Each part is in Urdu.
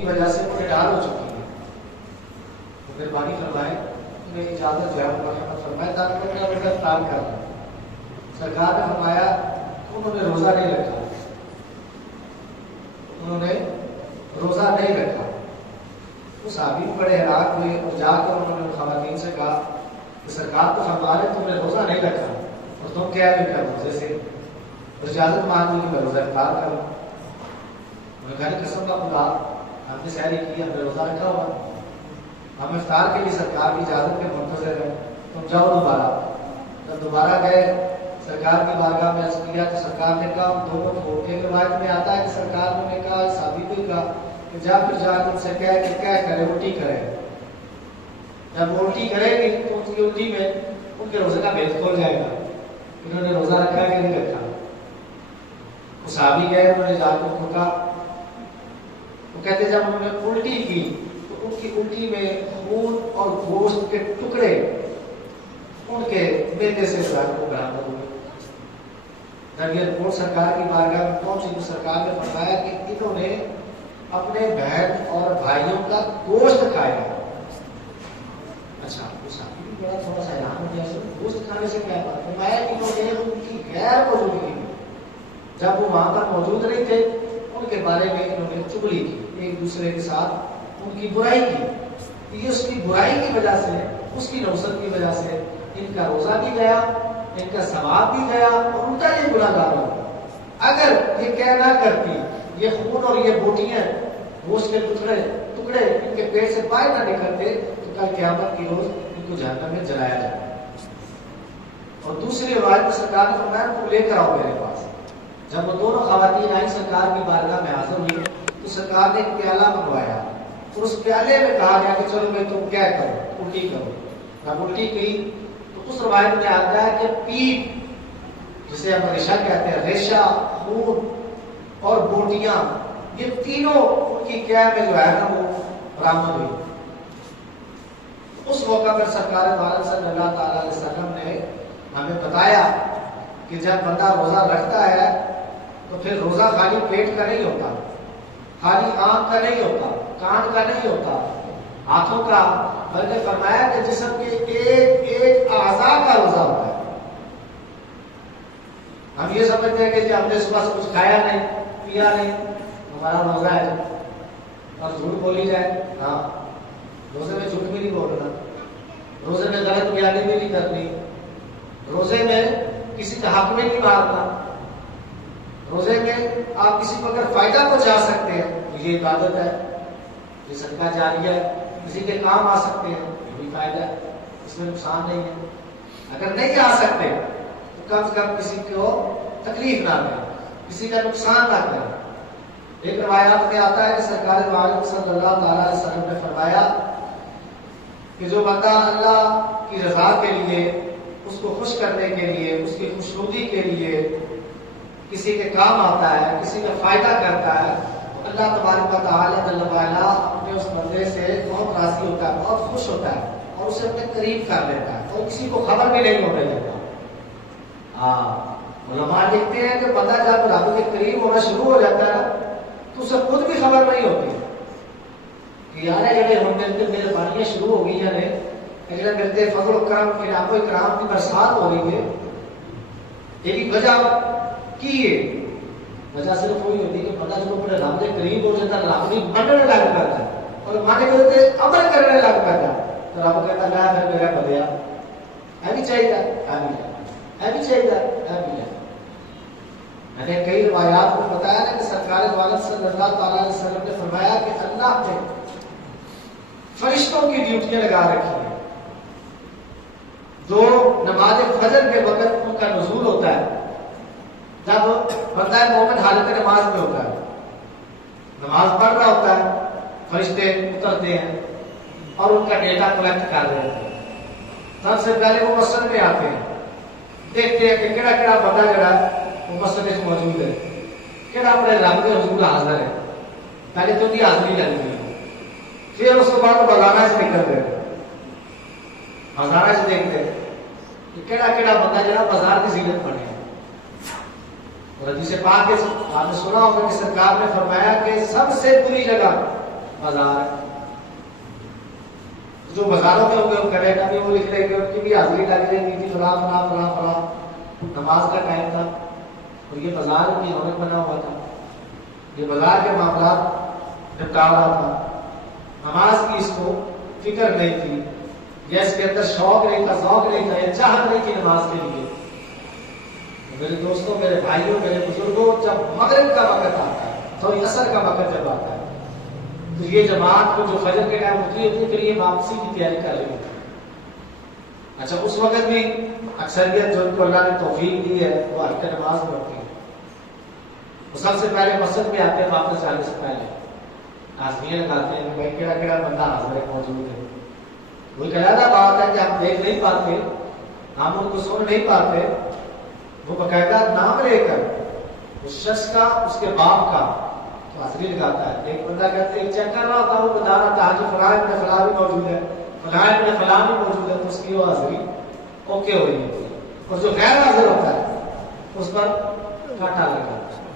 کی وجہ سے وہ ڈال ہو چکی ہے. تو پھر بانی فرمائے میں اجازت جو ہے محمد فرمایا تھا کہ میں انہیں افطار کر رہا ہوں. سرکار نے فرمایا انہوں نے روزہ نہیں رکھا, انہوں نے روزہ نہیں رکھا. وہ صحابی بڑے حیران ہوئے اور جا کر انہوں نے خواتین سے کہا کہ سرکار تو فرما رہے تم نے روزہ نہیں رکھا اور تم کیا بھی کر روزے سے, اور اجازت مانگ لی کہ میں روزہ افطار کروں. میں کہا قسم کا خدا ہم نے سحری کی, ہم نے روزہ رکھا ہوا, ہم افطار کے لیے سرکار کی اجازت کے منتظر ہیں, تم جاؤ دوبارہ. جب دوبارہ گئے سرکار کی بارگاہ میں عرض کیا تو سرکار نے کہا ہم دونوں کو. ایک روایت میں آتا ہے کہ سرکار نے کہا صحابی کو کہا کہ جا کے ان سے کہہ کہ کیا کرے, الٹی کرے. جب وہ الٹی کرے گی تو ان کی الٹی میں ان کے روزے کا بھید کھول جائے گا, انہوں نے روزہ رکھا کہ نہیں رکھا. وہ صحابی گئے, انہوں نے جا کے ان کو کہا, وہ کہتے جب انہوں نے الٹی کی تو ان کی الٹی میں خون اور گوشت کے ٹکڑے ان کے میدے سے کو برآمد ہوئے. جب یہ رپورٹ سرکار کی بارگاہ میں پہنچی تو سرکار نے فرمایا کہ انہوں نے اپنے بہن اور بھائیوں کا گوشت کھایا. اچھا وہ صحابی بھی بڑا تھوڑا سا حیران ہو گیا, گوشت کھانے سے کیا بات. فرمایا کہ انہوں نے ان کی غیر موجودگی میں جب وہ وہاں پر موجود نہیں تھے ان کے بارے میں انہوں نے چغلی کی, ایک دوسرے کے ساتھ ان کی برائی کی. یہ اس کی برائی کی وجہ سے, اس کی نوسط کی وجہ سے ان کا روزہ بھی گیا, ان کا ثواب بھی گیا اور ان کا یہ گناہ گار ہو. اگر یہ کہہ نہ کرتی, یہ خون اور یہ بوٹیاں گوشت کے ٹکڑے ان کے پیٹ سے باہر نہ نکلتے تو کل قیامت کی روز ان کو جہنم میں جلایا جائے. اور دوسری روایت میں سرکار نے فرمایا تم لے کر آؤ میرے پاس. جب وہ دونوں خواتین آئی سرکار کی بارگاہ میں حاضر ہوئی تو سرکار نے ایک پیالہ منگوایا اور اس پیالے میں کہا گیا کہ چلو میں تم کیا کرو, الٹی کرو. جب الٹی کی تو اس روایت میں آتا ہے کہ پیپ جسے ہم ریشہ کہتے ہیں, ریشہ, خون اور بوٹیاں, یہ تینوں ان کی کیا میں جو ہے نا وہ برآمد ہوئی. اس موقع پر سرکار عالم صلی اللہ تعالی علیہ وسلم نے ہمیں بتایا کہ جب بندہ روزہ رکھتا ہے تو پھر روزہ خالی پیٹ کا نہیں ہوتا, خالی آنکھ کا نہیں ہوتا, کان کا نہیں ہوتا, ہاتھوں کا, بلکہ فرمایا کہ جسم کے ایک ایک اعضاء کا روزہ ہوتا ہے. ہم یہ سمجھتے ہیں کہ ہم نے صبح سے کچھ کھایا نہیں پیا نہیں ہمارا روزہ ہے اور جھوٹ بولی جائے. ہاں روزے میں جھوٹ بھی نہیں بولنا, روزے میں غلط بیانی بھی نہیں کرنی, روزے میں کسی کا حق میں نہیں مارنا, روزے میں آپ کسی کو اگر فائدہ پہنچا سکتے ہیں تو یہ عبادت ہے, یہ صدقہ جاریہ ہے, کسی کے کام آ سکتے ہیں یہ بھی فائدہ ہے, اس میں نقصان نہیں ہے. اگر نہیں آ سکتے تو کم سے کم کسی کو تکلیف نہ دیں, کسی کا نقصان نہ کریں. ایک روایات میں آتا ہے کہ سرکار عالم صلی اللہ تعالی علیہ وسلم نے فرمایا کہ جو بندہ اللہ کی رضا کے لیے, اس کو خوش کرنے کے لیے, اس کی خوشنودی کے لیے کسی کے کام آتا ہے, کسی کا فائدہ کرتا ہے, تو اللہ تبارک و تعالی جل وعلا اپنے اس بندے سے بہت راضی ہوتا ہے, بہت خوش ہوتا ہے اور اسے اپنے قریب کر لیتا ہے اور کسی کو خبر بھی نہیں ہونے دیتا. علماء لکھتے ہیں کہ بندہ جب رب کے قریب ہونا شروع ہو جاتا ہے تو اسے خود بھی خبر نہیں ہوتی کہ یار یہ ہم ملتے میرے بانیاں شروع ہو گئی ہیں, اگلے ملتے فضل و کرم انعام و اکرام کی برسات ہو رہی ہے. ایک وجہ کی ہے, وجہ صرف وہی ہوتی ہے کہ بندہ جب اپنے رب کے قریب ہو جاتا ہے, رب بھی مننے لگ پاتا ہے اور مانے کے عمل کرنے لگ پاتا ہے, تو رب کہتا ہے پھر میرا بدیا ہے بھی چاہیے, ہے بھی چاہیے, ہے بھی. میں نے کئی روایات کو بتایا نا کہ سرکار عالم صلی اللہ تعالی علیہ وسلم نے فرمایا کہ اللہ نے فرشتوں کی ڈیوٹیاں لگا رکھی ہیں. جو نماز فجر کے وقت ان کا نزول ہوتا ہے, جب بندہ مومن حالت نماز میں ہوتا ہے, نماز پڑھ رہا ہوتا ہے, فرشتے اترتے ہیں اور ان کا ڈیٹا کلیکٹ کر رہے ہوتے ہیں. سب سے پہلے وہ مسجد میں آتے ہیں, دیکھتے ہیں کہ کہڑا کہڑا بندہ جڑا وہ مسجد میں موجود ہے, کہڑا اپنے رب کے حضور حاضر ہے, پہلے تو ان کی حاضری لگتی ہے. پھر اس کے بعد بازارہ سے نکلتے ہیں, بازارہ سے دیکھتے ہیں کہ کہڑا کہڑا بندہ جڑا بازار کی زینت بنے. اور حدیث پاک کے آپ نے سنا ہوگا کہ سرکار نے فرمایا کہ سب سے بری جگہ بازار ہے. جو بازاروں میں ہوگے وہ کرے گا بھی وہ لکھ لیں گے ان کی بھی حاضری لگ جائے گی کہ فلاں فلاں فلاں فلاں نماز کا ٹائم تھا اور یہ بازار کی رونق بنا ہوا تھا, یہ بازار کے معاملات نپٹا رہا تھا. نماز کی اس کو فکر نہیں تھی, یا اس کے اندر شوق نہیں تھا, ذوق نہیں تھا, یا چاہت نہیں تھی نماز کے لیے. میرے دوستوں, میرے بھائیوں, میرے بزرگوں, جب مغرب کا وقت آتا ہے تو عصر کا وقت جب آتا ہے تو یہ جماعت کو جو فجر کے ٹائم ہوتی ہے پھر یہ واپسی کی تیاری کر رہی ہوتی ہے. اچھا, اس وقت بھی اکثریت جو ان کو اللہ نے توفیق دی ہے وہ ہلکے نماز پڑھتی ہے. وہ سب سے پہلے مسجد میں آتے ہیں واپس جانے سے پہلے آزمیاں لگاتے ہیں کہ بھائی کیڑا کیڑا بندہ حاضر ہے, موجود ہے. وہی علیحدہ بات ہے کہ ہم دیکھ نہیں پاتے, ہم ان کو سن نہیں پاتے. وہ باقاعدہ نام لے کر اس شخص کا, اس کے باپ کا تو حاضری لگاتا ہے. ایک بندہ کہتے ہیں چیک کر رہا ہوتا, وہ بتا رہا تھا آج فلاں ابن فلاں بھی موجود ہے, فلاں ابن فلاں بھی موجود ہے, تو اس کی وہ حاضری اوکے ہو رہی ہوتی ہے. اور جو غیر حاضر ہوتا ہے اس پر کانٹا لگ جاتا ہے.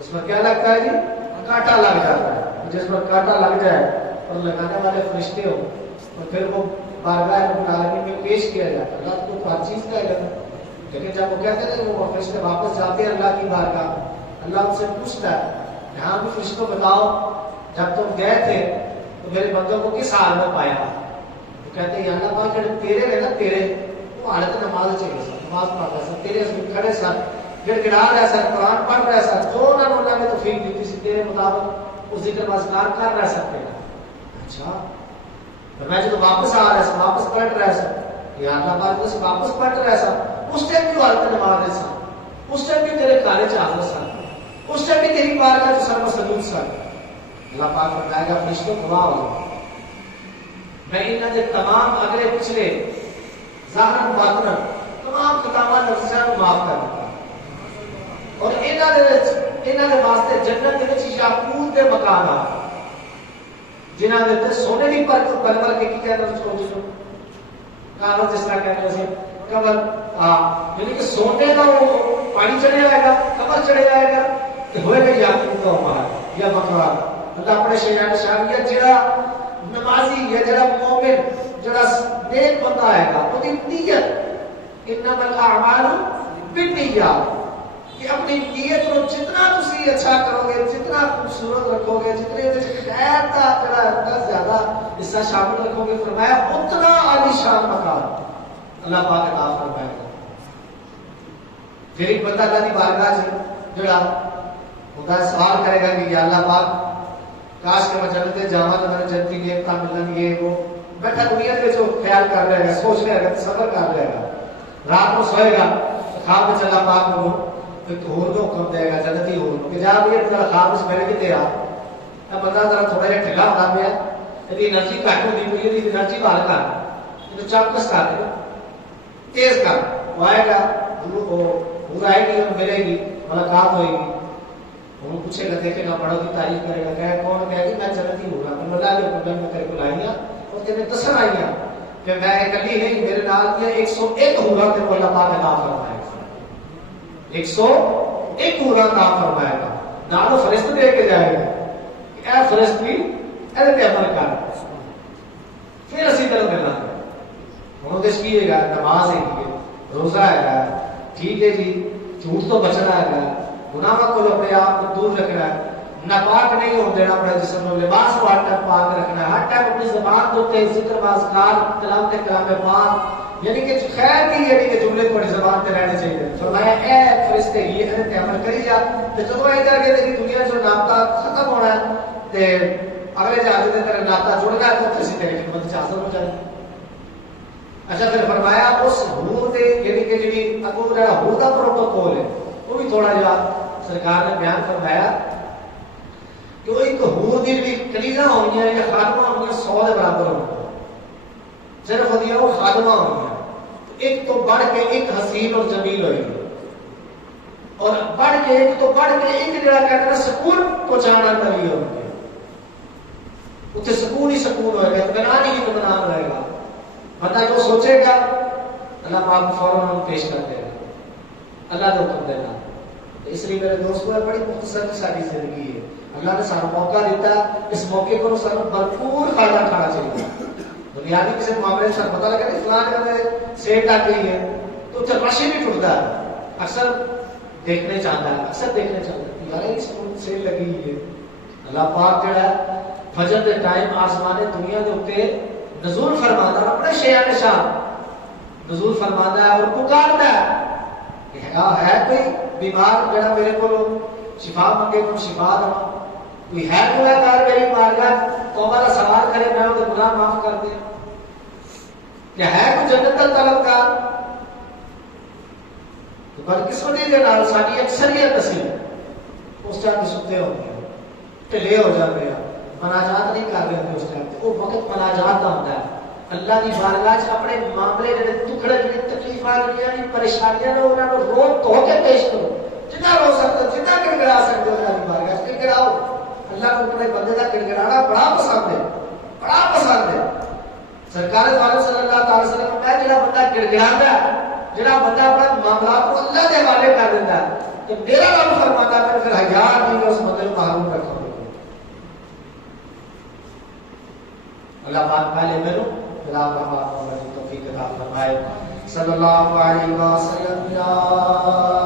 اس پر کیا لگتا ہے جی؟ کانٹا لگ جاتا ہے. جس پر کانٹا لگ جائے اور لگانے والے فرشتے ہو اور پھر وہ بارگاہ رب العالمین میں پیش کیا جاتا ہے. اللہ کو تو ہر چیز کا علم ہے, لیکن جب وہ کہتے ہیں وہ فرشتے واپس جاتے ہیں اللہ کی بارگاہ, اللہ ان سے پوچھتا ہے یہاں بھی فرشتوں بتاؤ جب تم گئے تھے تو میرے بندوں کو کس حال میں پایا؟ وہ کہتے ہیں اللہ پاک جب تیرے رہے نا, تیرے وہ حالت نماز چاہیے سر, نماز پڑھ رہے سر, تیرے کھڑے سر, گڑ گڑا رہے سر, قرآن پڑھ رہے سر, جو اللہ نے توفیق دی تھی تیرے مطابق اس ذکر مذکار کر رہے سر تیرا. اچھا, میں جو واپس آ رہا سر, واپس پلٹ رہا سر, یا اللہ پاک سے واپس پلٹ رہا سر, اس ٹائم کی حالت نماز ہے سر, اس ٹائم بھی تیرے کالے چادر سر, اس ٹائم بھی تیری بار کا جو سر مسجود سر. اللہ پاک فرمائے گا فرشتوں گواہ ہو جاؤ, میں انہاں دے تمام اگلے پچھلے ظاہر باطن تمام خطاوات نفسیاں کو معاف کر دیتا اور انہاں دے واسطے جنت دے وچ یاقوت دے مکانات جنہاں دے تے سونے دی پرور کے کی کہنا سوچ لو, کاغذ جس طرح کہتے ہیں کور, یعنی کہ سونے کا وہ پانی چڑھے جائے گا, کور چڑھے جائے گا, کہ ہوئے گا یاقوت کا مکان یا مکان. اللہ اپنے شیعہ شامیہ جڑا نمازی یا جڑا مومن جڑا نیک بندہ ہے گا وہ دی نیت انما الاعمال بالنیات, کہ اپنی نیت کو جتنا تسی اچھا کرو گے, جتنا خوبصورت رکھو گے, جتنے خیر کا جڑا ہے زیادہ حصہ شامل رکھو گے, فرمایا اتنا عالی شان مکان اللہ پاک عطا فرمائے گا. پھر ایک بندہ اللہ کی بارگاہ سے جڑا خدا سوال کرے گا کہ یا اللہ پاک کاش کہ میں جنت جاواں تو میں جنتی نعمتاں ملن, یہ وہ بیٹھا دنیا میں جو خیال کر رہے گا, سوچ رہے گا, صبر کر رہے گا, رات کو سوئے گا خواب میں اللہ پاک کو ایک ہور کو حکم دے گا, جنتی ہور کہ جا یہ تیرا خواب اس میرے کی تیرا اب بندہ ذرا تھوڑا جہا ٹھگا ہوتا پیا, یہ انرجی گھٹ ہوتی پئی, یہ انرجی بار کر یہ چوکس کر دے, تیز کر, وہ آئے گا, ہور آئے گی, ملے گی, ملاقات ہوئے گی, وہ پوچھے گا, دیکھے گا, بڑوں کی تعریف کرے گا, کہ کون کہے گی میں جنتی ہوں گا, اللہ کے حکم میں تیرے کو لائیاں اور تیرے دسن آئیاں کہ میں اکلی نہیں, میرے نال کیا 101 ہورا تے اللہ پاک عطا فرمائے گا, 101 ہورا عطا فرمائے گا, نال فرشتے دے کے جائے گا کہ اے فرشت بھی اے تے عمل کر, پھر اسی طرح کرنا ہے. ہن دس کیے گا, نماز ہے, روزہ ہے, ٹھیک ہے جی, جھوٹ تو بچنا ہے, گناہوں کو اپنے آپ کو دور رکھنا ہے, ناپاک نہیں ہونے دینا اپنے جسم میں, لباس کو ہر ٹائم پاک رکھنا ہے, ہر ٹائم اپنی زبان ہوتے ذکر واذکار تلاوت کلام پاک یعنی کہ خیر کی یعنی کہ جملے پڑی زبان پہ رہنے چاہیے. فرمایا اے فرشتے یہ ہے تے عمل کری جا, تے جب اے کر کے کہ دنیا جو ناپتا ختم ہونا ہے تے اگلے جہاز دے اندر ناپتا جڑ گیا تو اسی طرح خدمت حاصل ہو جائے. اچھا پھر فرمایا اس حور دے یعنی کہ جڑی اگوں جڑا حور دا پروٹوکول ہے وہ بھی تھوڑا جا سرکار نے بیان فرمایا کہ وہ ایک حور دی بھی کلیزاں ہوئی ہیں یا خادمہ ہوئی ہیں 100 دے برابر ہوئی, صرف ہوئی ہیں وہ خادمہ ہوئی ہیں, ایک تو بڑھ کے ایک حسین اور جمیل ہوئی اور بڑھ کے ایک تو بڑھ کے ایک جڑا کہتے ہیں سکون پہنچانا والی ہوئی ہے, اتنے سکون ہی سکون ہوئے گا, اطمینان ہی اطمینان رہے گا. بندہ جو سوچے گا اللہ پاک فوراً پیش کر دے گا, اللہ نے حکم دینا. اس لیے میرے دوستوں بڑی مختصر ساری زندگی ہے, اللہ نے سارا موقع دیتا ہے، اس موقع کو سارا بھرپور فائدہ کھانا چاہیے. بنیادی کسی معاملے سے پتہ لگا کہ فلاں جگہ سیل لگ گئی ہے تو رش بھی ٹوٹتا ہے، اکثر دیکھنے چاہتا ہے، یار اس کو سیل لگی ہوئی ہے. اللہ پاک جڑا ہے فجر کے ٹائم آسمان دنیا کے اوپر نزول فرماتا ہے، اپنے شیان شان نزول فرماتا ہے اور پکارتا ہے کہ ہے کوئی بیمار جڑا میرے کو شفا منگے تو شفا دوا، کوئی ہے گنہگار میری بارگاہ توبہ کا سوال کرے میں وہ گناہ معاف کر دیا، کیا ہے کوئی جنت کا طلبگار. تو بدقسمتی کے نال ساری اکثریت اسی اس ٹائم ستے ہوتے ہیں، ٹھلے ہو جاتے ہیں، مناجات نہیں کر رہے ہوتے. اس ٹائم وہ وقت مناجات کا ہوتا ہے، اللہ کی بارگاہ اپنے معاملے جڑے دکھڑے جڑے تکلیفاں جڑی پریشانیاں نے انہاں کو رو تو کے پیش کرو، جتنا رو سکتے جتنا گڑگڑا سکتے ہو اللہ کی بارگاہ گڑگڑاؤ. اللہ کو اپنے بندے کا گڑگڑانا بڑا پسند ہے، بڑا پسند ہے. سرکار عالم صلی اللہ تعالی وسلم کا جڑا بندہ گڑگڑاتا ہے، جڑا بندہ اپنے معاملات کو اللہ کے حوالے کر دیتا ہے، تو میرا رب فرماتا ہے پھر ہزار نہیں اس بندے کو محروم رکھو. اللہ پاک پہلے میرے خدا توفیق عطا فرمائے. صلی اللہ علیہ وسلم.